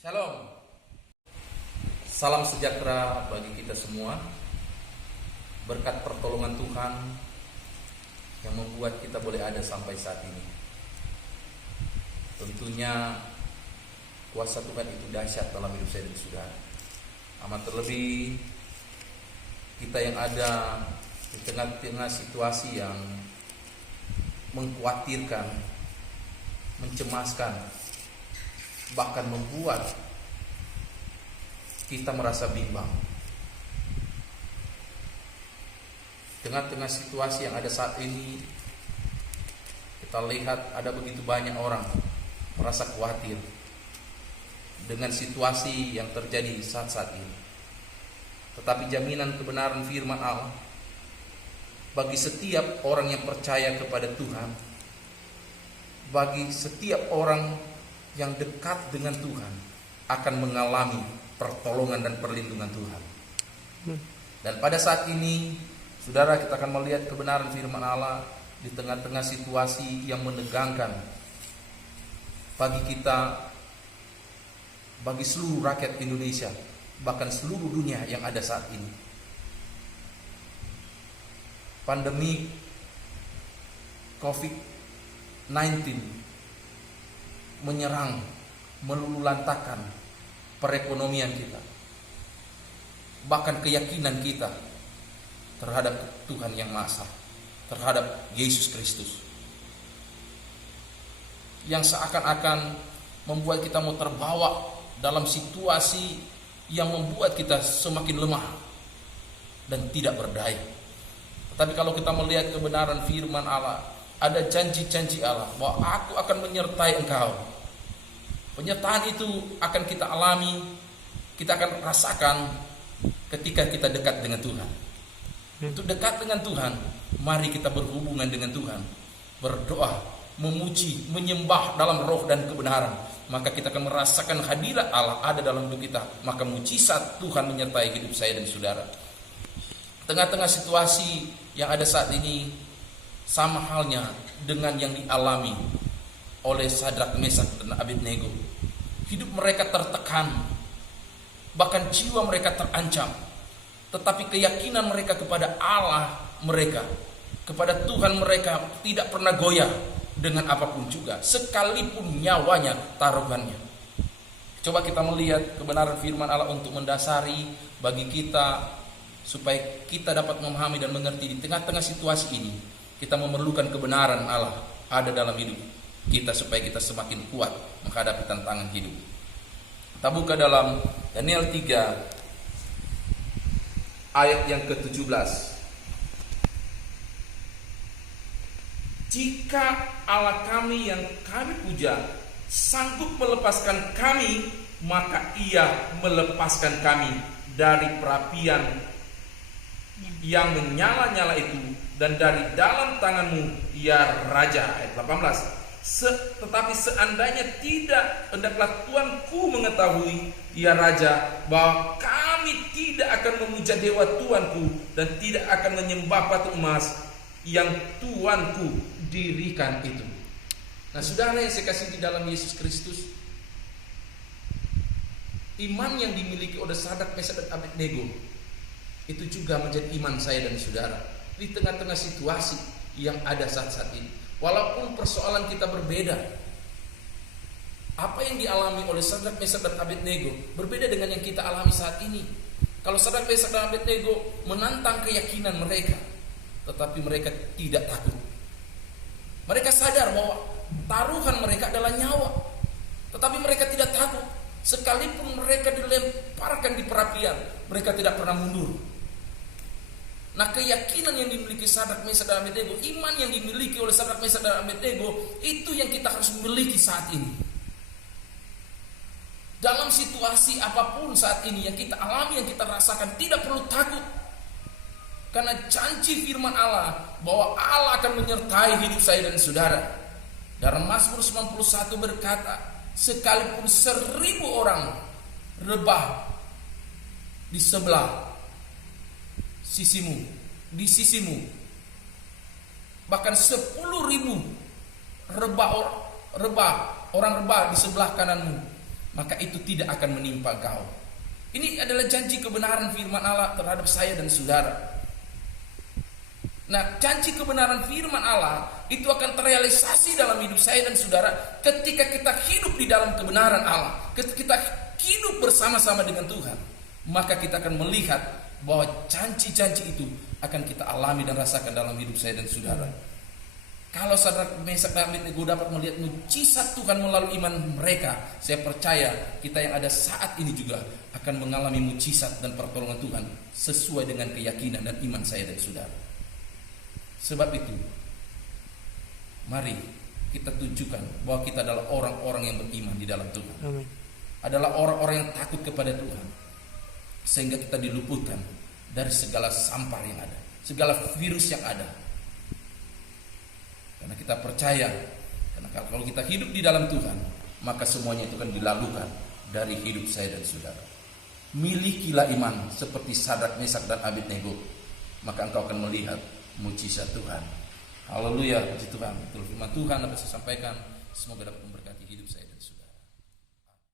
Shalom. Salam sejahtera bagi kita semua. Berkat pertolongan Tuhan yang membuat kita boleh ada sampai saat ini. Tentunya kuasa Tuhan itu dahsyat dalam hidup saya dan saudara. Amat terlebih kita yang ada di tengah-tengah situasi yang mengkhawatirkan, mencemaskan, bahkan membuat kita merasa bimbang. Tengah-tengah situasi yang ada saat ini, kita lihat ada begitu banyak orang merasa khawatir dengan situasi yang terjadi saat-saat ini. Tetapi jaminan kebenaran firman Allah bagi setiap orang yang percaya kepada Tuhan, bagi setiap orang yang dekat dengan Tuhan akan mengalami pertolongan dan perlindungan Tuhan. Dan pada saat ini, saudara, kita akan melihat kebenaran firman Allah di tengah-tengah situasi yang menegangkan bagi kita, bagi seluruh rakyat Indonesia, bahkan seluruh dunia yang ada saat ini. Pandemi COVID-19 menyerang, meluluhlantakkan perekonomian kita, bahkan keyakinan kita terhadap Tuhan yang Maha Esa, terhadap Yesus Kristus, yang seakan-akan membuat kita mau terbawa dalam situasi yang membuat kita semakin lemah dan tidak berdaya. Tetapi kalau kita melihat kebenaran firman Allah, ada janji-janji Allah bahwa aku akan menyertai engkau. Penyertaan itu akan kita alami, kita akan rasakan ketika kita dekat dengan Tuhan. Untuk dekat dengan Tuhan, mari kita berhubungan dengan Tuhan, berdoa, memuji, menyembah dalam roh dan kebenaran. Maka kita akan merasakan hadirat Allah ada dalam hidup kita. Maka mujizat Tuhan menyertai hidup saya dan saudara. Tengah-tengah situasi yang ada saat ini, sama halnya dengan yang dialami oleh Sadrak, Mesak, dan Abednego. Hidup mereka tertekan, bahkan jiwa mereka terancam. Tetapi keyakinan mereka kepada Allah mereka, kepada Tuhan mereka tidak pernah goyah dengan apapun juga, sekalipun nyawanya taruhannya. Coba kita melihat kebenaran firman Allah untuk mendasari bagi kita, supaya kita dapat memahami dan mengerti di tengah-tengah situasi ini. Kita memerlukan kebenaran Allah ada dalam hidup kita supaya kita semakin kuat menghadapi tantangan hidup. Kita buka dalam Daniel 3 ayat yang ke-17. Jika Allah kami yang kami puja sanggup melepaskan kami, maka Ia melepaskan kami dari perapian yang menyala-nyala itu, dan dari dalam tanganmu, ya Raja. Ayat 18. Tetapi seandainya tidak, hendaklah Tuanku mengetahui, ya Raja, bahwa kami tidak akan memuja dewa Tuanku dan tidak akan menyembah patung emas yang Tuanku dirikan itu. Nah, saudara yang saya kasih di dalam Yesus Kristus, iman yang dimiliki oleh Sadrak, Mesak, dan Abednego itu juga menjadi iman saya dan saudara di tengah-tengah situasi yang ada saat-saat ini. Walaupun persoalan kita berbeda, apa yang dialami oleh Sadrak, Mesak, dan Abednego berbeda dengan yang kita alami saat ini. Kalau Sadrak, Mesak, dan Abednego menantang keyakinan mereka, tetapi mereka tidak takut. Mereka sadar bahwa taruhan mereka adalah nyawa, tetapi mereka tidak takut. Sekalipun mereka dilemparkan di perapian, mereka tidak pernah mundur. Nah, keyakinan yang dimiliki Sadrak, Mesak, dan Abednego, iman yang dimiliki oleh Sadrak, Mesak, dan Abednego, itu yang kita harus miliki saat ini. Dalam situasi apapun saat ini yang kita alami, yang kita rasakan, tidak perlu takut. Karena janji firman Allah bahwa Allah akan menyertai hidup saya dan saudara. Dalam Mazmur 91 berkata, sekalipun 1000 orang rebah di sebelah sisimu, di sisimu, bahkan 10.000 orang rebah di sebelah kananmu, maka itu tidak akan menimpa kau. Ini adalah janji kebenaran firman Allah terhadap saya dan saudara. Nah, janji kebenaran firman Allah itu akan terrealisasi dalam hidup saya dan saudara ketika kita hidup di dalam kebenaran Allah, ketika kita hidup bersama-sama dengan Tuhan. Maka kita akan melihat bahwa janji-janji itu akan kita alami dan rasakan dalam hidup saya dan saudara. Kalau Sadrak, Mesak dan Abednego dapat melihat mujizat Tuhan melalui iman mereka, saya percaya kita yang ada saat ini juga akan mengalami mujizat dan pertolongan Tuhan sesuai dengan keyakinan dan iman saya dan saudara. Sebab itu, mari kita tunjukkan bahwa kita adalah orang-orang yang beriman di dalam Tuhan. Amin. Adalah orang-orang yang takut kepada Tuhan, sehingga kita diluputkan dari segala sampah yang ada, segala virus yang ada. Karena kita percaya, karena kalau kita hidup di dalam Tuhan, maka semuanya itu akan dilakukan dari hidup saya dan saudara. Milikilah iman seperti Sadrak, Mesak dan Abednego, maka engkau akan melihat mujizat Tuhan. Haleluya, puji Tuhan. Betul firman Tuhan dapat saya sampaikan. Semoga dapat memberkati hidup saya dan saudara.